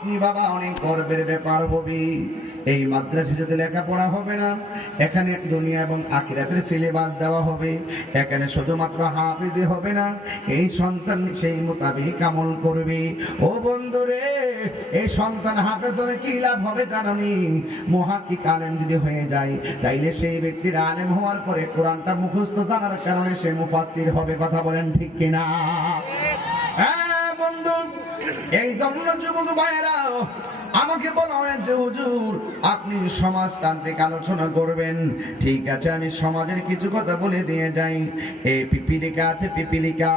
আপনি বাবা অনেক গর্বের ব্যাপার হবে। এই মাদ্রাসায় যদি লেখাপড়া হবে না, এখানে দুনিয়া এবং আখিরাতের সিলেবাস দেওয়া হবে। এখানে শুধুমাত্র হাফেজই হবে না, এই সন্তান সেই মোতাবেক আমল করবে। ও বন্ধুরে, এই সন্তান হাফেজ হলে কি লাভ হবে জানোনি? মুহাক্কিক আলেম যদি হয়ে যায়, তাইলে সেই ব্যক্তির আলেম হওয়ার পরে কোরআনটা মুখস্থ জানার কারণে সে মুফাসসির হবে। কথা বলেন ঠিক কিনা? হ্যাঁ বন্ধু, এই জন্য যুবক ভাইয়েরা আমাকে বলা হয় যে হুজুর আপনি সমাজতান্ত্রিক আলোচনা করবেন। ঠিক আছে, আমি সমাজের কিছু কথা বলে দিয়ে যাই। এই পিপিলিকা আছে, পিপিলিকা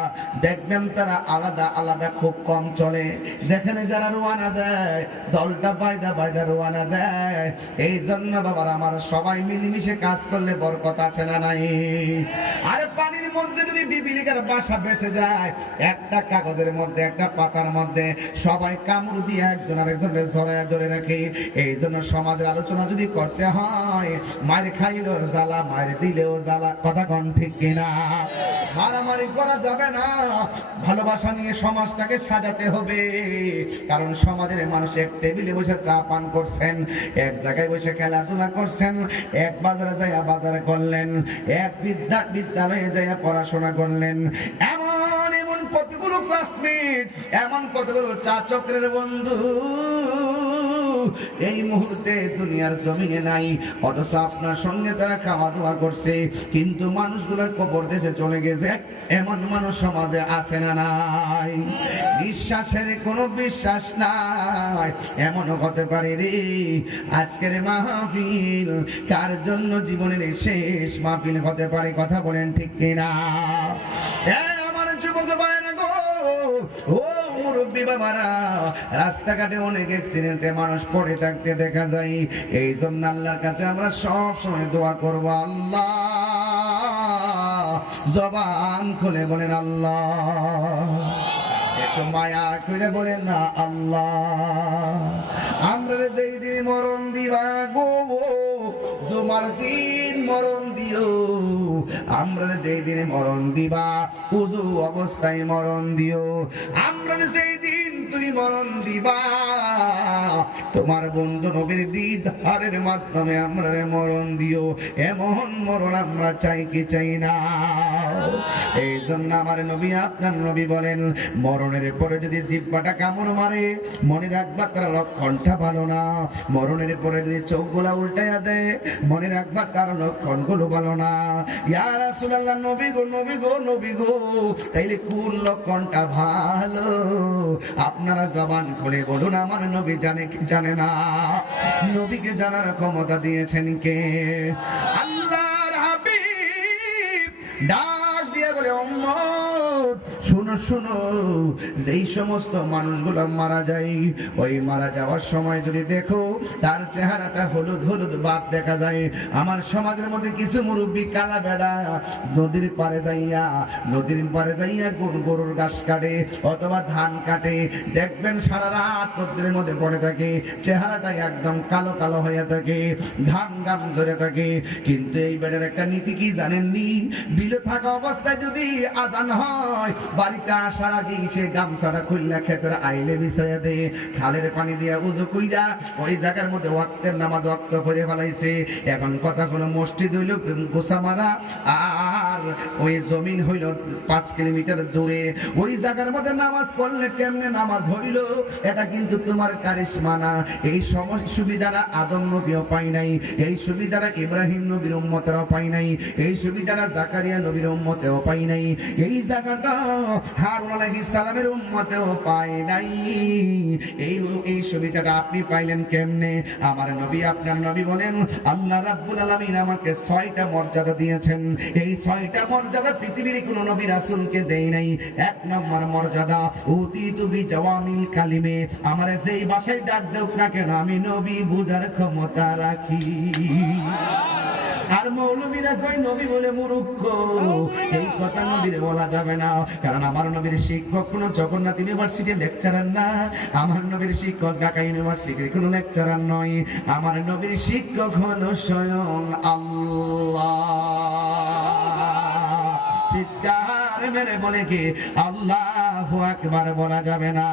দেখবেন তারা আলাদা আলাদা খুব কম চলে। যেখানে যারা রোয়ানা দেয়, দলটা বাইদা বাইদা রোয়ানা দেয়। এই জন্য বাবার আমার সবাই মিলেমিশে কাজ করলে বরকত আছে না নাই? আরে পানির মধ্যে যদি পিপিলিকার বাসা ভেসে যায়, একটা কাগজের মধ্যে একটা পাতার মধ্যে সবাই কামড় দিয়ে একজন আরেকজনের জড়ায় ধরে রাখে। এই জন্য সমাজের আলোচনা যদি করতে হয়, মার খাইলেও জ্বালা, মার দিলেও জ্বালা। কথা কোন ঠিক কিনা? মারামারি করা যাবে না, ভালোবাসা নিয়ে সমাজটাকে সাজাতে হবে। কারণ সমাজের মানুষ এক টেবিলে বসে চা পান করছেন, এক জায়গায় বসে খেলাধুলা করছেন, এক বাজারে যাইয়া বাজারে করলেন, এক বিদ্যালয়ে যাইয়া পড়াশোনা করলেন। এমন এমন কতগুলো ক্লাসমেট, এমন কতগুলো চা চক্রের বন্ধু এই মুহূর্তে দুনিয়ার জমিনে নাই, অথচ আপনার সঙ্গে তারা খাওয়া দাওয়া করছে, কিন্তু মানুষগুলোর কবর দেশে চলে গেছে। এমন মানুষ সমাজে আছে না নাই? বিশ্বাসের কোনো বিশ্বাস নাই। এমনও হতে পারে রে, আজকের মাহফিল কার জন্য জীবনের শেষ মাহফিল হতে পারে। কথা বলেন ঠিক কিনা? আমার যুবক ভাইরা গো, ও মুরব্বী বাবারা, রাস্তাঘাটে অনেক অ্যাক্সিডেন্টে মানুষ পড়ে থাকতে দেখা যায়। এই জন্য আল্লাহর কাছে আমরা সব সময় দোয়া করব, আল্লাহ জবান খুলে বলেন আল্লাহ, একটু মায়া করে বলেন না আল্লাহ। আমরা যেই দিন মরণ দিবা গো, জুমার দিন মরণ দিও। আমরা যেই দিন মরণ দিবা, উযু অবস্থায় মরণ দিও। আমরা যেই দিন তুমি মরণ দিবা, তোমার বন্ধু নবীর দিদারের মাধ্যমে আমরা মরণ দিও। এমন মরণ আমরা চাই কি চাই না? এই জন্য আমার নবী, আপনার নবী বলেন, মরণের পরে যদি জিহ্বাটা কামড় মারে, মনে রাখবা তার লক্ষণটা ভালো না। মরণের পরে যদি চোখগুলা উল্টাইয়া দেয়, মনে রাখবা তার লক্ষণগুলো ভালো না। ইয়া রাসূলুল্লাহ, নবী গো, নবী গো, নবী গো, তাইলে কোন লক্ষণটা ভালো? আপনারা জবান খুলে বলুন, আমার নবী জানে কি জানে না? নবীকে জানার ক্ষমতা দিয়েছেন কে? আল্লাহর হাবিব ডাক দিয়ে বলে, উম্মত শুনো শুনো, যেই সমস্ত মানুষগুলো মারা যায়, ওই মারা যাওয়ার সময় যদি দেখো তার চেহারাটা হলুদ হলুদ ভাব দেখা যায়। আমার সমাজের মধ্যে কিছু মুরব্বী কালা বেড়া নদীর পাড়ে যাইয়া গরুর ঘাস কাটে অথবা ধান কাটে, দেখবেন সারা রাত রোদ্রের মধ্যে পড়ে থাকে, চেহারাটা একদম কালো কালো হয়ে থাকে, ঘাম ঘাম ঝরে থাকে। কিন্তু এই বেড়ার একটা নীতি কি জানেননি? বিলে থাকা অবস্থায় যদি আজান হয়, বাড়িতে আসার আগে সে গামছাটা খুললা ক্ষেতের আইলে বিছাইয়া দে, খালের পানি দিয়া উযু কইরা ওই জায়গার মধ্যে ওয়াক্তের নামাজ ওয়াক্ত করে ফেলাইছে। এখন কথা হলো, মসজিদ হইল গোসা মারা, আর ওই জমিন হইল 5 কিলোমিটার দূরে। ওই জায়গার মধ্যে নামাজ পড়লে কেমনে নামাজ হইল? এটা কিন্তু তোমার কারিশমা না। এই সমস্ত সুবিধাটা আদম নবীও পাই নাই, এই সুবিধাটা ইব্রাহিম নবীর উম্মতেরাও পাই নাই, এই সুবিধাটা জাকারিয়া নবীর উম্মতেও পাই নাই, এই জায়গাটা হারুন আলাইহিস সালামের উম্মতেও পাই নাই। এই সুবিধাটা আপনি পাইলেন কেমনে? আমার নবী, আপনার নবী বলেন, আল্লাহ রাব্বুল আলামিন আমাকে 6টা মর্যাদা দিয়েছেন। এই 6টা মর্যাদা পৃথিবীর কোন নবী রাসূলকে দেই নাই। 1 নম্বর মর্যাদা, উতিতু বিজাওয়ামিল কালিমে, আমার যেই ভাষায় ডাক দেও না কেন আমি নবী বুঝার ক্ষমতা রাখি। আর মৌলবীরা কই নবী বলে মূর্খ, এই কথা নবীর বলা যাবে না। কারণ আমার নবীর শিক্ষক কোন জগন্নাথ ইউনিভার্সিটির লেকচারার না, আমার নবীর শিক্ষক ঢাকা ইউনিভার্সিটির কোন লেকচারার নয়। আমার নবীর শিক্ষক হলো স্বয়ং আল্লাহ। চিৎকার মেরে বলে কি আল্লাহু আকবার বলা যাবে না?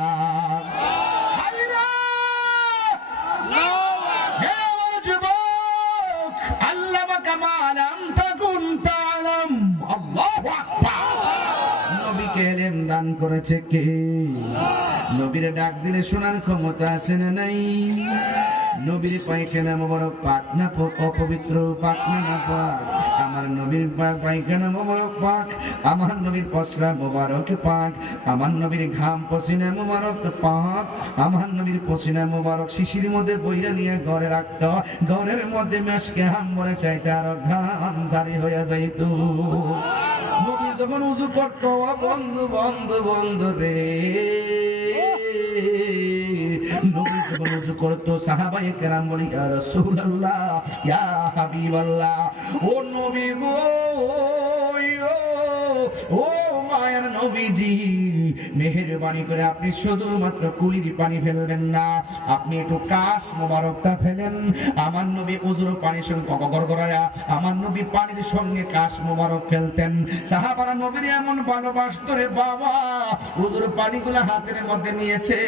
দান করেছে কে? নবীরে ডাক দিলে শোনার ক্ষমতা আছে না নাই? নবীর পায়খানা মোবারক পাক না অপবিত্র, পাক না পাক? আমার নবীর পায়খানা মোবারক পাক, আমার নবীর পশরা মোবারক পাক, আমার নবীর ঘাম পসিনা মোবারক পাক, আমার নবীর পসিনা মোবারক শিশির মধ্যে বইরা নিয়ে ঘরে রাখত, ঘরের মধ্যে মেশকে হাম্বরে চাইতে আরো ঘাম জারি হয়ে যাইত। নবী যখন উযু করত, বন্ধু বন্ধু বন্ধু রে, নবী যখন উযু করত, সাহাবায়ে কেরাম বলি ইয়া রাসূলুল্লাহ, ইয়া হাবিবাল্লাহ, ও নবী গো, ও মায়ার নবীজি, মেহেরবানি করে আপনি শুধুমাত্র কুলির পানি ফেলবেন না, আপনি একটু কাশ মোবারকটা ফেলেন। আমার নবী উযুর পানির সঙ্গে গড়গড়ায়া আমার নবী পানির সঙ্গে কাশ মোবারক ফেলতেন। সাহাবারা নবীর এমন ভালোবাসতো রে বাবা, উযুর পানিগুলো হাতের মধ্যে নিয়েছে,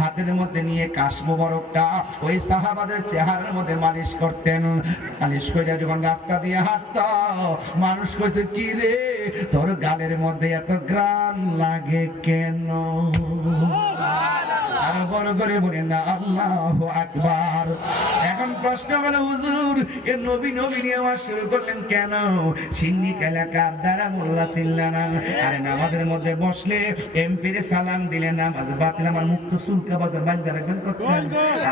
হাতের মধ্যে নিয়ে কাশ মোবারকটা ওই সাহাবাদের চেহারার মধ্যে মালিশ করতেন। মালিশ করে যখন রাস্তা দিয়ে হাঁটতো, মানুষ কইতো কি রে তোর গালের মধ্যে এত গ্রাম লাগে কেন? আরো বড় করে বলেন না আল্লাহু আকবার। এখন প্রশ্ন হলো হুজুর, এ নবী নবী নিয়ে আমার শুরু করলেন কেন? সিন্নিক এলাকার দ্বারা মোল্লা ছিল না। আরে নামাজের মধ্যে বসলে এমপির সালাম দিলে নামাজ বাতিল। আমার মুক্ত সুলকা বাজার বান্ধা রাখবেন কত?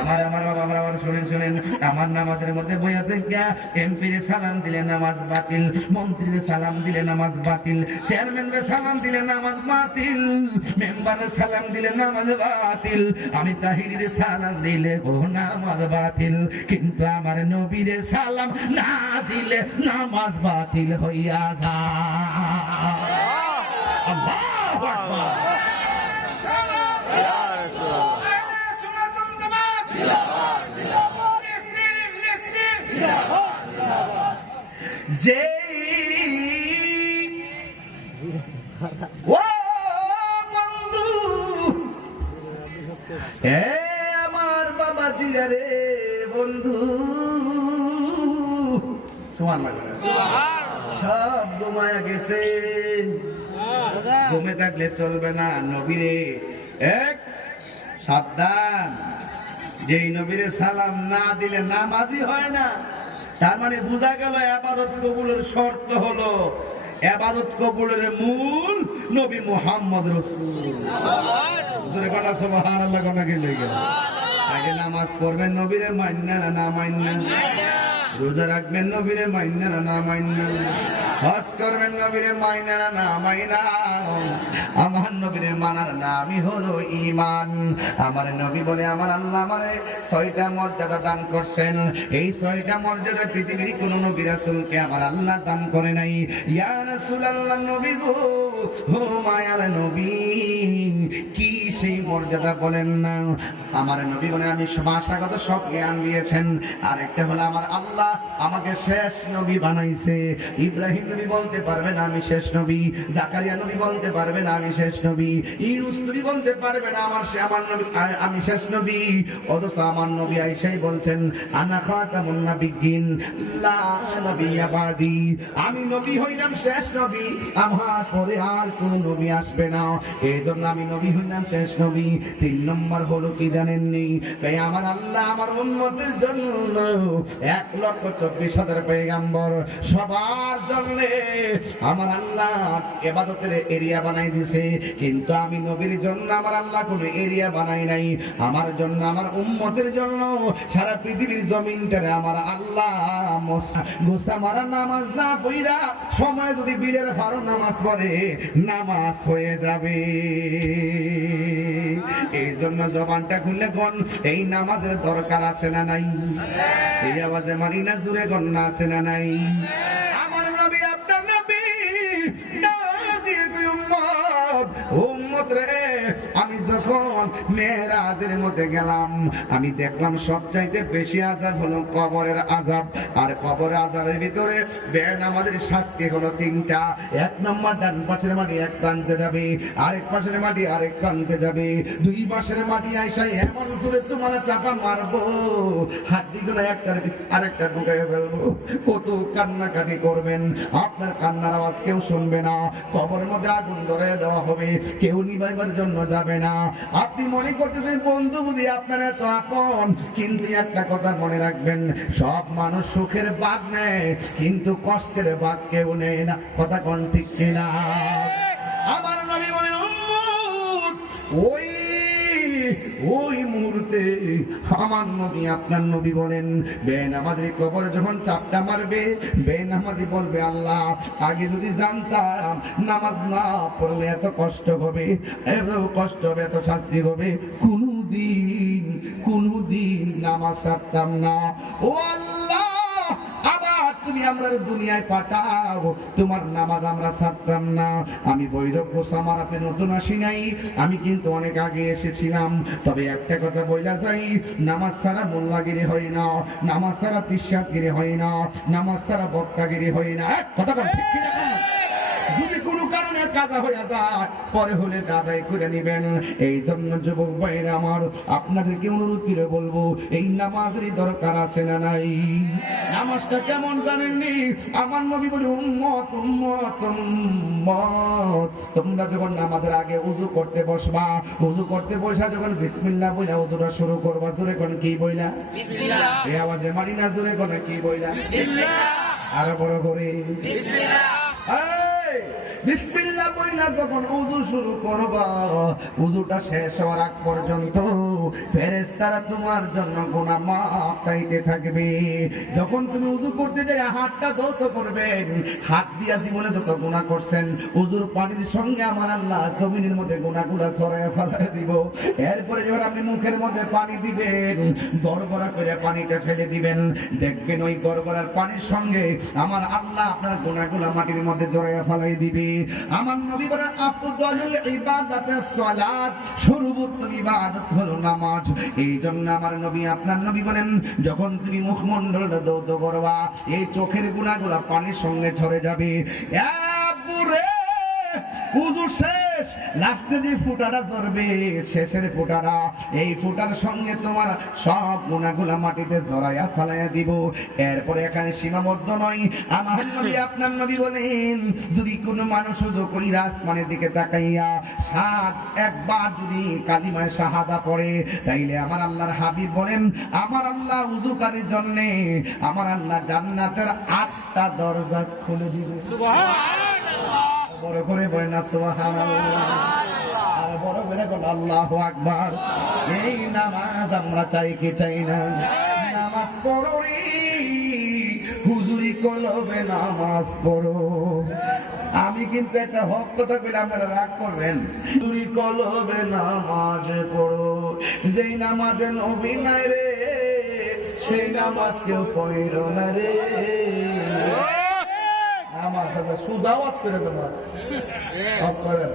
আমার আমার বাবা আমার শুনেন শুনেন, আমার নামাজের মধ্যে বইয়া থেকে এমপির সালাম দিলে নামাজ বাতিল, মন্ত্রীর সালাম দিলে নামাজ বাতিল, চেয়ারম্যানের সালাম দিলে নামাজ বাতিল, মেম্বারের সালাম দিলে নামাজ বাতিল, আমি তাহিরের সালাম দিলে ও নামাজ বাতিল, কিন্তু আমার নবীর সালাম না দিলে নামাজ বাতিল হইয়া যায়। আল্লাহু আকবার। যে ও বন্ধু, এ আমার বাবা জিগারে বন্ধু, সব ঘুমায়া গেছে। ঘুমে থাকলে চলবে না। নবীরে এক সাবধান, যেই নবীরে সালাম না দিলে নামাজই হয় না। তার মানে বোঝা গেল ইবাদত কবুলের শর্ত হলো, ইবাদত কবুলের মূল নবী মুহাম্মদ রাসূলুল্লাহ। সুবহানাল্লাহ। কোন কি লাগে? আগে নামাজ পড়বেন নবীরে মান্না না মান্না, রোজা রাখবেন নবীরে মাইনা না মাইনা, হজ করবেন নবীরে মাইনা না মাইনা। আমার নবীরে মানার নামই হলো ঈমান। আমার নবী বলে আমার আল্লাহ আমারে 6টা মর্যাদা দান করছেন। এই 6টা মর্যাদা পৃথিবীর কোন নবী রাসূলকে আমার আল্লাহ দান করে নাই। ইয়া রাসূলুল্লাহ, নবী গো, ও মায়ার নবী, কি সেই মর্যাদা বলেন না? আমার নবী বলে আমি ভাষাগত সব জ্ঞান দিয়েছেন। আর একটা হলো আমার আল্লাহ আমাকে শেষ নবী বানাইছে। ইব্রাহিম নবী বলতে পারবে না আমি শেষ নবী, জাকারিয়া নবী বলতে পারবে না আমি শেষ নবী, ইউনূস নবী বলতে পারবে না আমার নবী আমি শেষ নবী। অথচ আমার নবী আয়েশাই বলছেন আনা খাতামুন নাবিয়্যিন লা নাবিয়্যা বাদি, আমি নবী হইলাম শেষ নবী, আমার পরে আর কোন নবী আসবে না, এইজন্য আমি নবী হইলাম শেষ নবী। 3 নম্বর হলো কি জানেননি? তাই আমার আল্লাহ আমার উম্মতের জন্য 1,24,000 পয়গম্বর, সবার জন্য আমার আল্লাহ ইবাদতের এরিয়া বানাই দিয়েছে। কিন্তু আমি নবীর জন্য আমার আল্লাহ কোন এরিয়া বানাই নাই। আমার জন্য, আমার উম্মতের জন্য সারা পৃথিবীর জমিনটারে আমার আল্লাহ গোসা মারা নামাজ না পড়া সময় যদি বিলের ফারো নামাজ পড়ে নামাজ হয়ে যাবে। এই জন্য জবানটা খুললে কোন এই নামাজের দরকার আছে না নাই? এই আওয়াজে মানি না, জুড়ে গন্না আছে না নাই? আমার নবী আপনার নবী দিয়ে উম্মত রে, আমি যখন মেরাজের মধ্যে গেলাম, আমি দেখলাম সবচাইতে বেশি আযাব হলো কবরের আযাব। আর কবরের আযাবের ভিতরে বেনামাজের শাস্তি হলো তিনটা। এক নম্বর, ডান পাশের মাটি এক প্রান্তে যাবে, আরেক পাশের মাটি আরেক প্রান্তে যাবে, দুই পাশের মাটি আইসা এমন জোরে তোমার চাপা মারবো, হাড্ডিগুলো একটার আরেকটা ঢুকাই ফেলবো। কত কান্নাকাটি করবেন, আপনার কান্নার আওয়াজ কেউ শুনবে না। কবরের মধ্যে আগুন ধরে দেওয়া হবে, কেউ নিভাইবার জন্য যাবে না। আপনি মনে করতেছেন বন্ধু বুঝি আপনার এত আপন, কিন্তু একটা কথা মনে রাখবেন, সব মানুষ সুখের ভাগ নেয় কিন্তু কষ্টের ভাগ কেউ নেয় না। কথা কোন ঠিক কিনা? আমার নবী বলেন ওই মুহূর্তে আমার নবী আপনার নবী বলেন, বেনামাজি কবরে যখন চাপটা মারবে, বেনামাজি বলবে আল্লাহ আগে যদি জানতাম নামাজ না পড়লে এত কষ্ট হবে, এত কষ্ট হবে, এত শাস্তি হবে, কোনদিন নামাজ ছাড়তাম না। ও আল্লাহ, আবার তুমি আমরা দুনিয়ায় পাঠাও, তোমার নামাজ আমরা ছাড়তাম না। আমি বৈরব গোসামারাতে নতুন আসি নাই, আমি কিন্তু অনেক আগে এসেছিলাম। তবে একটা কথা বইলা যাই, নামাজ ছাড়া মোল্লাগিরি হয় না, নামাজ ছাড়া পিশাবগিরি হয় না, নামাজ ছাড়া বক্তাগিরি হয় না। কথা বল ঠিক কিনা? যদি কোনো কারণে কাজা হয়ে যায় পরে হলে আদায় করে নেবেন। এই জন্য যুবক ভাইরা আমার, আপনাদেরকে অনুরোধ করে বলবো, এই নামাজেরই দরকার আছে না নাই? নামাজটা কেমন জানেননি? আমার নবী বলে উম্মত উম্মত উম্মত, তোমরা যখন নামাজের আগে উযু করতে বসবা, উযু করতে বসা যখন বিসমিল্লাহ বইলা উযুটা শুরু করবা, জোরে কোন কি বইলা? বিসমিল্লাহ। এই আওয়াজে মারি না, জোরে কোন কি বইলা? বিসমিল্লাহ। আর বড় করে বিসমিল্লাহ। বিসমিল্লাহ বইলা যখন উযু শুরু করবা, উযুটা শেষ হওয়ার আগ পর্যন্ত ফেরেশতারা তোমার জন্য গুনাহ মাফ চাইতে থাকবে। যখন তুমি উযু করতে যাই হাতটা ধৌত করবেন, হাত দিয়া জীবনে যত গুনাহ করছেন উযুর পানির সঙ্গে আমার আল্লাহ জমিনের মধ্যে গুনাহগুলো ছড়ায় ফেলায় দিব। এরপরে যখন আপনি মুখের মধ্যে পানি দিবেন, গড়গড়া করে পানিটা ফেলে দিবেন, দেখবেন ওই গড়গড়ার পানির সঙ্গে আমার আল্লাহ আপনার গুনাহগুলো মাটির মধ্যে জড়ায় ফেলাই দিবে। আমার নবী বলেন আফদালুল ইবাদাতিস সালাত, সর্বোত্তম ইবাদত হলো নামাজ। এই জন্য আমার নবী আপনার নবী বলেন, যখন তুমি মুখমণ্ডলটা ধৌত করবা, এই চোখের গুনাহগুলো পানির সঙ্গে ঝরে যাবে। উযু শেষ, লাস্টে যে ফুটাটা ঝরবে, শেষের ফুটাটা, এই ফুটার সঙ্গে তোমার সব গুনাহগুলো মাটিতে ঝরাইয়া ফেলাইয়া দিব। এরপরে এখানে সীমাবদ্ধ নয়, আমার নবী আপনার নবী বলেন, যদি কোনো মানুষ উযু কইরা আসমানের দিকে তাকাইয়া একবার যদি কালিমায়ে শাহাদা পড়ে, তাইলে আমার আল্লাহর হাবিব বলেন, আমার আল্লাহ উযুকারীর জন্য আমার আল্লাহ জান্নাতের 8টা দরজা খুলে দিবে। সুবহানাল্লাহ। বড় করে বলেন না সুবহানাল্লাহ, আর বড় করে বলেন আল্লাহু আকবার। এই নামাজ আমরা চাই কি চাই না? নামাজ পড়ো রে হুজুরি কলবে, নামাজ পড়ো। আমি কিন্তু একটা হক কথা বলে আপনারা রাগ করবেন, হুজুরি কলবে নামাজ পড়ো। যেই নামাজে নবী নাই রে, সেই নামাজ কেউ পড়ো না রে। নামাজ আমরা সুদা আওয়াজ করে দেবো, সব করেন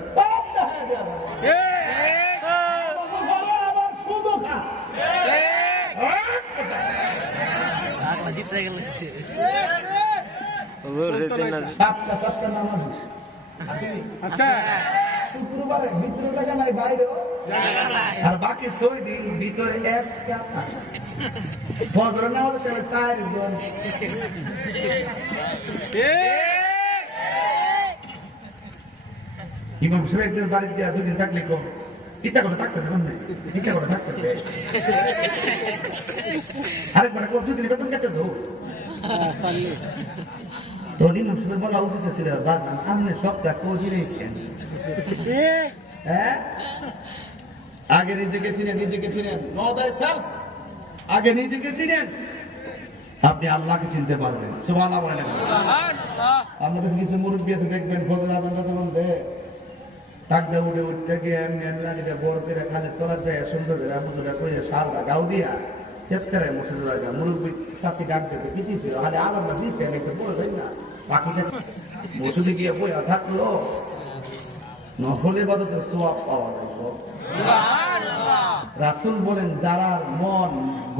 শুক্রবারে ভিতরে জায়গা নাই, বাইরে, আর বাকি 6 দিন ভিতরে একটা ফজর না হলে 4 জন। ইমাম সাহেবদের বাড়িতে 2 দিন থাকলে কম ইচ্ছা করে থাকতে পারবেন না, ইচ্ছা করে থাকতে আরেকবার 2 দিন বেতন কেটে দো। তো ইমাম সাহেব বলা উচিত ছিল, সামনে সপ্তাহ কোজি রেখেছেন। হ্যাঁ, আগে নিজেকে চিনেন, আগে নিজেকে চিনেন, আপনি আল্লাহকে চিনতে পারবেন। সুবহানাল্লাহ বলেন। আপনাদের কিছু মুরব্বী আছে দেখবেন ফজর আজানটা যখন দেয় টাকদা উঠে উঠতে গিয়ে এমনি লাঠিটা বড় করে খালি তোলার যায় সুন্দর করে আমুদুটা করে সারটা গাও দিয়া চেপকারায় মসে দেওয়া যায়। মুরব্বী শাসি ডাক দেখে পিছিয়ে ছিল, খালি আলাদা দিচ্ছে একটা বড় যাই না, বাকিটা মসুদে গিয়ে বইয়া থাকলো নফলে বাদতে সোয়াব পাওয়া যায়। রাসূল বলেন যারা মন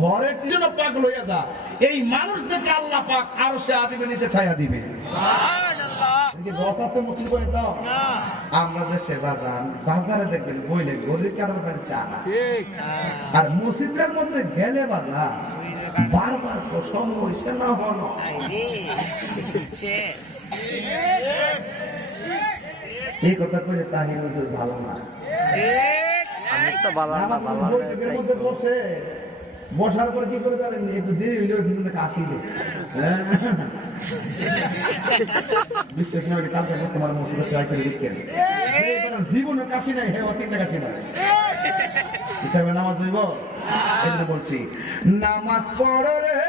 ঘরের জন্য পাগল হয়ে যা, এই মানুষদেরকে আল্লাহ পাক আরশে আজিমের নিচে ছায়া দিবে। সুবহানাল্লাহ। এই বস আছে মুসলিম করে দাও না। আমরা দেশে বাজারে দেখবেন বইলে গলির কারণে চা না, ঠিক। আর মসজিদের মধ্যে গেলে বাজার বারবার কসম হইছে না হলো এই কথা কইলে তাহির হুজুর ভালো না, আমি তো ভালো না। বইয়ের মধ্যে বসে বসার পর কি করে জানেন, একটু দেরি হইলে পিছনে কাশি দেয়। বিশ্বাস না হলে কালকে বসে আমার মসজিদে ট্রাই করে দেখতেন, জীবনে কাশি নাই, হ্যাঁ অতিরিক্ত কাশি নাই। হিসাবে নামাজ হইব, এই জন্য বলছি নামাজ পড়ো রে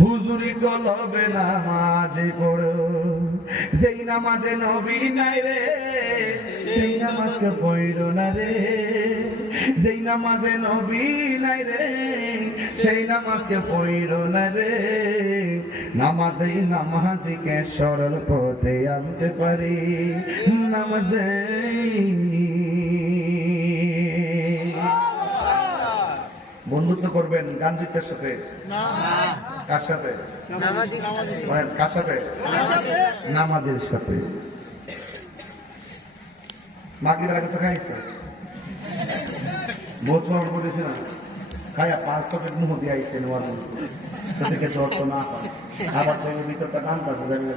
হুজুরি গলবে নামাজে পড়ো, যেই নামাজে নবী নাই রে সেই নামাজকে পড়ো না রে, যেই নামাজে নবী নাই রে সেই নামাজকে পড়ো না রে, নামাজেই নামাজিকে সরল পথে আনতে পারি, নামাজে বন্ধুত্ব করবেন গানজিটার সাথে না, কার সাথে? কার সাথে? নামাজের সাথে। মাগরিবের আগে তো খাইছে, বছর করেছে না, খাইয়া 500 পেট মুহ দিয়ে আইছে নেওয়ার মতো, থেকে জ্বর তো না হয়, আবার তো ভিতরটা টানতে যাবে,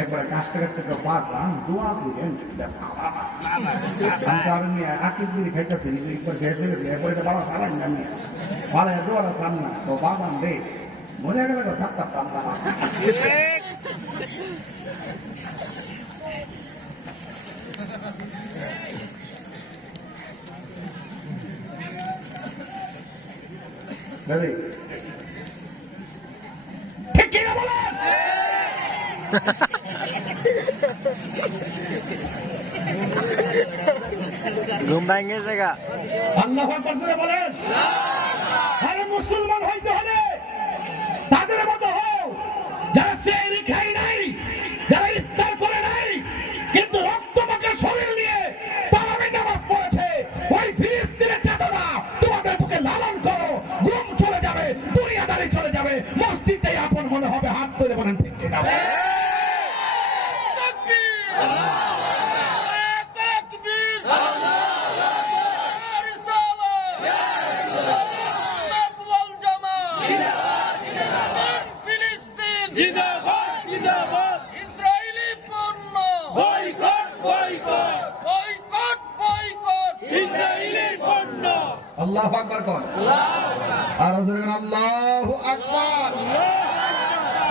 একবার কাজটা কাজতে বাঁচলাম দোয়া করি আমি আকিস গুলি খাইতেছি, এরপরে বাবা চালাই না আমি ভালো দোয়াটা চান না তো বাবান রে মনে গেলে থাকতাম আমরা ঠিক কিনা বলেন? ঘুম ভাঙে জায়গা আল্লাহু আকবার জোরে বলেন। আরে মুসলমান হইতে হলে তাদের মতো হও যারা সেহরি খাই নাই, যারা ইফতার করে নাই, কিন্তু রক্তমাখা শরীর নিয়ে তারাবি নামাজ পড়েছে। ওই ফিলিস্তিনের চেতনা তোমাদের বুকে লালন করো, ঘুম চলে যাবে, দুনিয়াদারি চলে যাবে, মসজিদটাই আপন মনে হবে। হাত তুলে বলেন ঠিক কিনা? আল্লাহু আকবার কোন? আর আল্লাহু আকবার।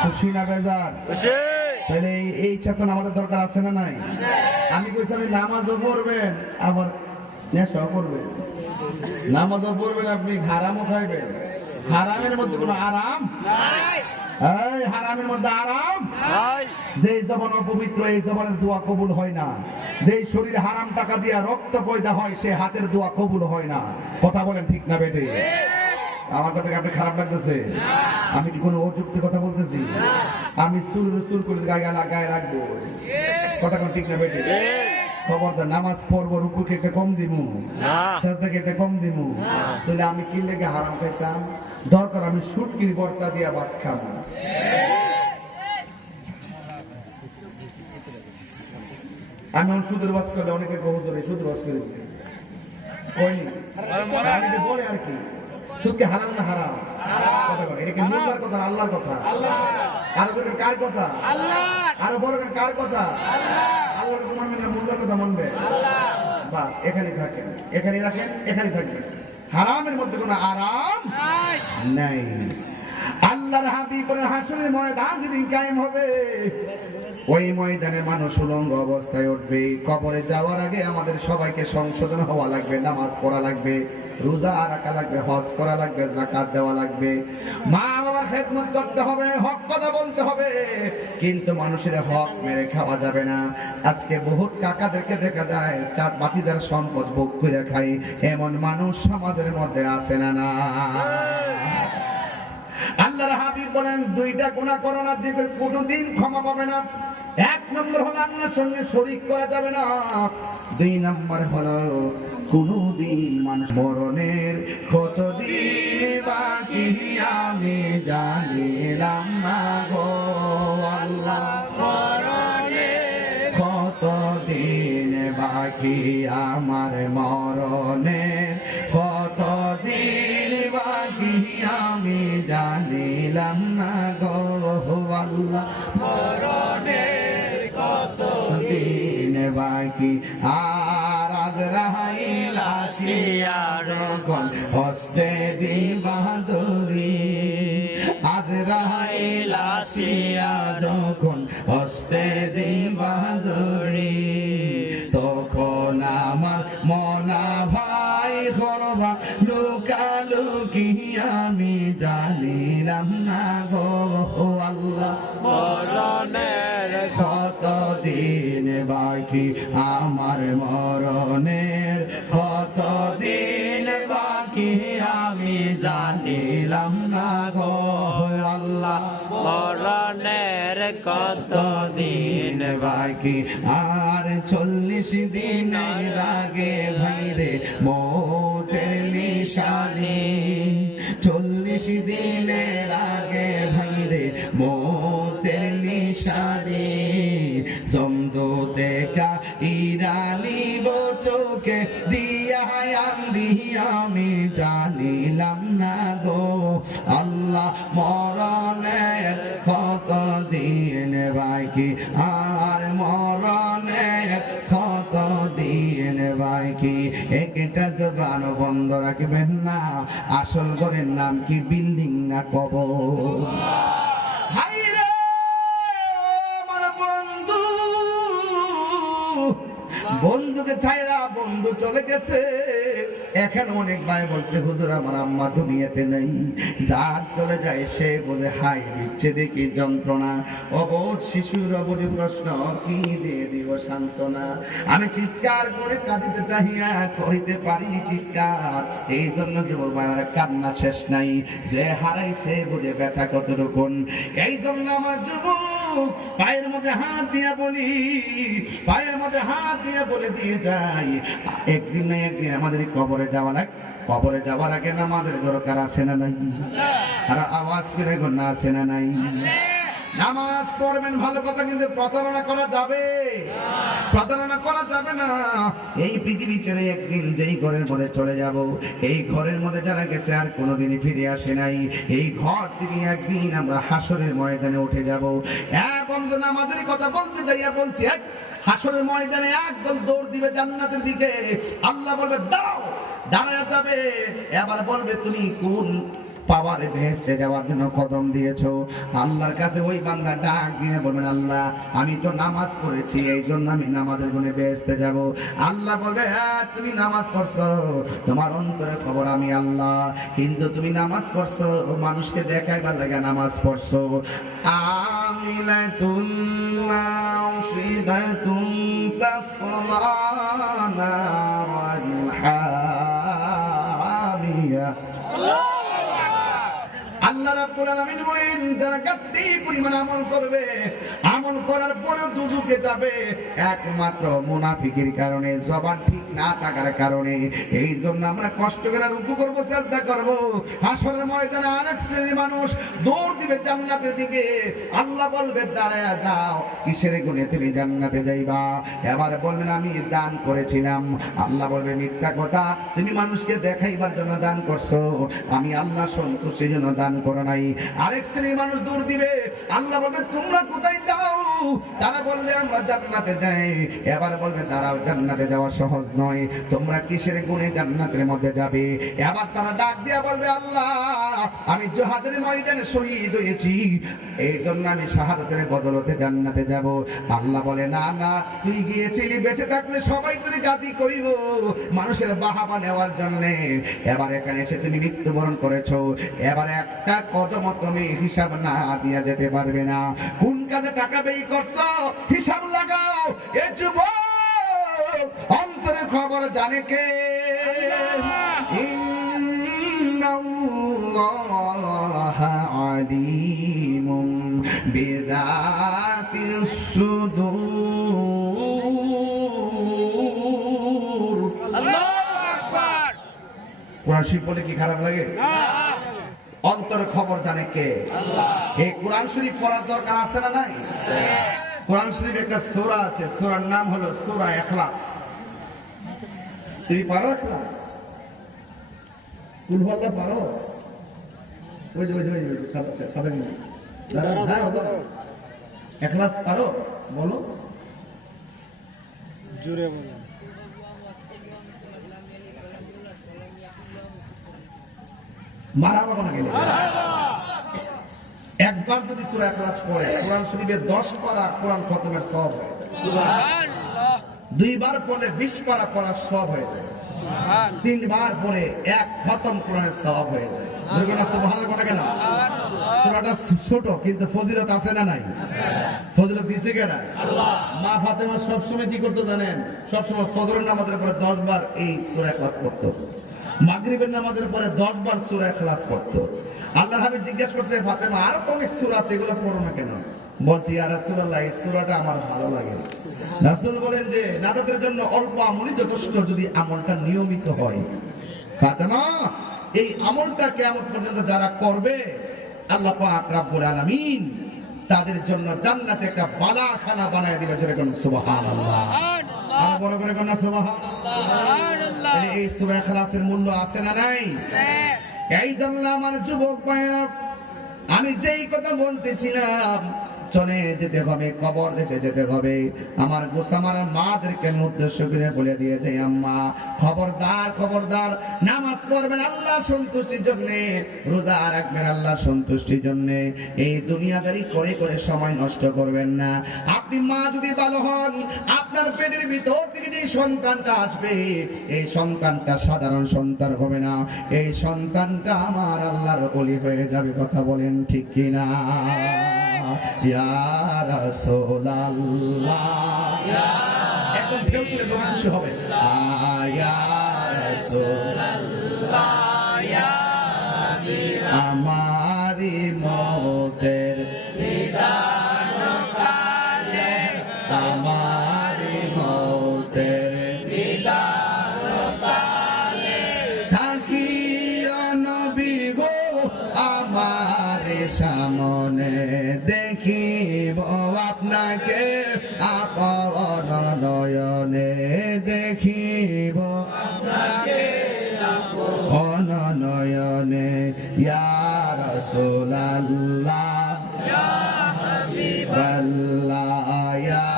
খুশি না বেজার? খুশি। তাহলে এই চেতনা আমাদের দরকার আছে না নাই? আমি কইছি আপনি নামাজও পড়বেন আবার নেশাও করবেন, নামাজও পড়বেন আপনি হারামও খাইবেন, হারামের মধ্যে কোনো আরাম নাই। এই হারামের মধ্যে আরাম নাই। যে জবান অপবিত্র এই জবানের দোয়া কবুল হয় না, যে শরীরে হারাম টাকা দিয়া রক্ত পয়দা হয় সে হাতের দোয়া কবুল হয় না। কথা বলেন ঠিক না বেটে? আমার কথা আপনি খারাপ লাগতেছে? আমি কি কোনো অযুক্তি কথা বলতেছি? আমি সুর করে গায়ে রাখবো, কথা কোন ঠিক না বেটে? খবরদার নামাজ পড়বো, রুকুকে একটা কম দিমু, সাজদাকে একটা কম দিমু, তাহলে আমি কি লেগে হারাম খাইতাম? দরকার আমি শুটকির বর্তা দিয়া ভাত খাবো। আমি সুদের বাস করলে অনেকে বহু ধরে সুদের বাস করে বলে আর কি সুদকে হারাম না হারাম? কথা বলে এটা কি মুল্লার কথা আল্লাহর কথা? আরো বড় কার কথা? আরো বড় কার কথা? আল্লাহর কথা মানবে না মুল্লার কথা মানবে? বাস এখানে থাকেন, এখানে রাখেন, এখানে থাকবেন। হারামের মধ্যে কোনো আরাম নাই। আল্লাহর হাবিব বলেন হাসরের ময়দান যেদিন কায়েম হবে ওই ময়দানে মানুষ উলঙ্গ অবস্থায় উঠবে। কবরে যাওয়ার আগে আমাদের সবাইকে সংশোধন হওয়া লাগবে, নামাজ পড়া লাগবে, রোজা রাখা লাগবে, হজ করা লাগবে, যাকাত দেওয়া লাগবে, মা বাবার খেদমত করতে হবে, হক কথা বলতে হবে, কিন্তু মানুষের হক মেরে খাওয়া যাবে না। আজকে বহুত কাকাদেরকে দেখা যায় চাঁদ বাতিদার সম্পদ ভোগ করে খায়, এমন মানুষ সমাজের মধ্যে আছে না? না। আল্লাহর হাবিব বলেন দুইটা গুনাহ করো না, যে কোনোদিন ক্ষমা পাবে না। এক নম্বর হলো আল্লাহর সঙ্গে শরীক করা যাবে না, দুই নম্বর হলো কোনদিন মানুষ মরণের কতদিন বাকি আমি জানিলাম না গো আল্লাহ কতদিন বাকি আমার মরণের কতদিন বাকি আমি জানিলাম না গো আল্লাহ মরণের কতদিন বাকি আর আজরাইল আসিয়া যখন হস্তে দিবা জুরি আজরাইল আসিয়া যখন হস্তে দিবা জুরি তখন আমার মনা ভাই করবা লুকালুকি আমি জানিলাম না গো আল্লাহ মরণের কতদিন বাকি আমার মরণের কতদিন বাকি আমি জানিলাম না গো আল্লাহ মরণের কতদিন বাকি আর 40 দিনের আগে ভাইরে মৌতের নিশানি 40 দিনের আগে ভাইরে মৌতের নিশানি জমদূতে কা ইরানি চোখে দিয়া আমি জানিলাম না গো আল্লাহ মরণের কতদিন বাকি আর মরণের কতদিন বাকি একটা জবান বন্ধ রাখবেন না আসল ঘরের নাম কি বিল্ডিং না কবর হায়রে আমার বন্ধু বন্ধুকে ছাইরা বন্ধু চলে গেছে এখন অনেক ভাই বলছে হুজুর আমার আম্মা দুনিয়াতে নেই যার চলে যায় সে বলে হাই বিচ্ছেদে কি যন্ত্রণা অবোধ শিশুর অবধি প্রশ্ন কি দিয়ে দিব সান্ত্বনা আমি চিৎকার করে কাঁদিতে চাহিয়া করিতে পারিনি চিৎকার এই জন্য যুবক ভাইয়ের কান্না শেষ নাই যে হারাই সে বুঝে ব্যথা কত রকম এই জন্য আমার যুবক পায়ের মধ্যে হাত দিয়া বলি পায়ের মধ্যে হাত দিয়া বলে দিয়ে যাই একদিন না একদিন আমাদের কবরে যাওয়া লাগে কবরে যাওয়ার আগে নামাজের দরকার আছে না নাই আর আওয়াজ ফিরে না আছে না নাই নামাজ পড়বেন ভালো কথা কিন্তু প্রতারণা করা যাবে প্রতারণা করা যাবে না এই পৃথিবী ছেড়ে একদিন যেই ঘরের মধ্যে চলে যাব এই ঘরের মধ্যে যারা গেছে আর কোনোদিনই ফিরে আসে নাই এই ঘর থেকে একদিন আমরা হাসরের ময়দানে উঠে যাব বন্ধু নামাজের কথা বলতে যাইয়া বলছি হাসরের ময়দানে একদল দৌড় দিবে জান্নাতের দিকে আল্লাহ বলবে দাও দাঁড়ায় যাবে এবার বলবে তুমি কোন পাওয়ারে ভেস্তে যাওয়ার জন্য কদম দিয়েছো আল্লাহর কাছে ওই বান্দা ডাক দিয়ে বলবেন আল্লাহ আমি তো নামাজ পড়েছি এই জন্য আমি নামাজের গুণে ভেস্তে যাব আল্লাহ বলবে তুমি নামাজ পড়ছো তোমার অন্তরে খবর আমি আল্লাহ কিন্তু তুমি নামাজ পড়ছো মানুষকে দেখাইবার লাগে নামাজ পড়ছো আমিলাতুন নাসিবাতুন তাসলা নারান হামিয়া আল্লাহ রাব্বুল আলামিন বলেন যারা গাদ্দি পরিমাণ আমল করবে আমল করার পরেও দুজকে যাবে একমাত্র মুনাফিকের কারণে জবান ঠিক না থাকার কারণে এই জন্য আমরা কষ্ট করে রুকু করব সিজদা করব হাসরের ময়দানে আরেক শ্রেণীর মানুষ দৌড় দিবে জান্নাতের দিকে আল্লাহ বলবে দাঁড়ায়া যাও কিসের গুণে তুমি জান্নাতে যাইবা এবার বলবেন আমি দান করেছিলাম আল্লাহ বলবে মিথ্যা কথা তুমি মানুষকে দেখাইবার জন্য দান করছো আমি আল্লাহ সন্তুষ্টির জন্য দান করো নাই আরেক শ্রেণীর মানুষ দৌড় দিবে আল্লাহ বলবে তোমরা কোথায় যাও তারা বলবে আমরা জান্নাতে যাই এবার বলবে দাঁড়াও জান্নাতে যাওয়া সহজ নয় তোমরা কিসের গুণে জান্নাতের মধ্যে যাবে এবার তারা ডাক দিয়া বলবে আল্লাহ আমি জিহাদের ময়দানে শহীদ হয়েছি এই জন্য আমি শাহাদাতের বদলতে জান্নাতে যাব আল্লাহ বলে না না তুই গিয়েছিলি বেঁচে থাকলে সবাই তোরে গাজী কইব মানুষের বাহাবা নেওয়ার জন্য এবার এখানে এসে তুমি মৃত্যুবরণ করেছো এবার একটা কদম তুমি হিসাব না দিয়া যেতে পারবে না কোন কাজে টাকা ব্যয় করছো হিসাব লাগাও এ যুবক অন্তরে খবর জানে কে ইন্নাল্লাহা আলিমুম বিযাতিস সুদূর আল্লাহ কোরআন শরীফ বলে কি খারাপ লাগে? অন্তরের খবর জানে কে? এই কোরআন শরীফ পড়ার দরকার আছে না নাই? কোরআন শরীফ একটা সূরা আছে, সূরার নাম হলো সূরা ইখলাস। তুমি পারো ইখলাস? কুল হুয়াল্লাহ পারো? ওই যে সাদা হ্যাঁ বলো। ইখলাস পারো? বলো। জোরে বলো। মারহাবা কোনা গেলে একবার যদি সূরা ইখলাস পড়ে কোরআন শরীফে 10 পারা কোরআন খতমের সওয়াব হয়। সুবহানাল্লাহ। 2 বার পড়লে 20 পারা পড়ার সওয়াব হয়ে যায়। সুবহান। 3 বার পড়ে 1 খতম কোরআনের সওয়াব হয়ে যায়। যেরকম সুবহানাল্লাহ কোনা কেন? সূরাটা ছোট কিন্তু ফজিলত আছে না নাই? ফজিলত দিছে কেডা? আল্লাহ। মা ফাতেমা সব সময় কি করতে জানেন? সব সময় ফজরের নামাজের পরে 10 বার এই সূরা ইখলাস পড়তো। মাগরিবের নামাজের পরে 10 বার সূরা ইখলাস পড়তো। আল্লাহর হাবিব জিজ্ঞাসা করতে, ফাতেমা আরো তো অনেক সূরা আছে, এগুলো পড়ো না কেন? বলছি ইয়া রাসূলুল্লাহ, এই সূরাটা আমার ভালো লাগে। রাসূল বলেন যে নাজাতের জন্য অল্প আমলই যথেষ্ট যদি আমলটা নিয়মিত হয়। ফাতেমা এই আমলটা কিয়ামত পর্যন্ত যারা করবে আল্লাহ পাক রব্বুল আলামিন তাদের জন্য জান্নাতে একটা বালাখানা বানায় দিবে। যেরকম সুবহানাল্লাহ। আর বড় করে কোন সুবহানাল্লাহ। এই সূরা ইখলাসের মূল্য আছে না নাই? এই জন্য আমার যুবক ভাইরা, আমি যেই কথা বলতেছিলাম, চলে যেতে হবে, কবর দেশে যেতে হবে। আমার গোসামার মাদেরকে উদ্দেশ্য করে বলে দিয়েছে, আম্মা খবরদার খবরদার, নামাজ পড়বেন আল্লাহ সন্তুষ্টির জন্য, রোজা রাখবেন আল্লাহ সন্তুষ্টির জন্য। এই দুনিয়াদারি করে করে সময় নষ্ট করবেন না। আপনি মা যদি ভালো হন, আপনার পেটের ভিতর থেকে যে সন্তানটা আসবে, এই সন্তানটা সাধারণ সন্তান হবে না, এই সন্তানটা আমার আল্লাহর ওলি হয়ে যাবে। কথা বলেন ঠিক কিনা? ইয়া রাসূলুল্লাহ, একদম ঢেউ তুলে নবী খুশি হবে। ইয়া রাসূলুল্লাহ, আমারি মওতের নিদান কালে, আমারি মওতের নিদান কালে থাকিয়া নবী গো আমার সামনে, দেখিব আপনাকে আপন নয়নে, দেখিব আপনাকে আপন নয়নে। ইয়া রাসূলুল্লাহ, ইয়া হাবিবাল্লাহ, ইয়া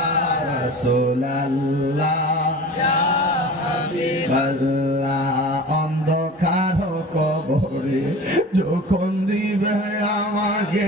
রাসূলুল্লাহ, ইয়া হাবিবাল্লাহ। অন্ধকার কবরে যখন দিবে আমাকে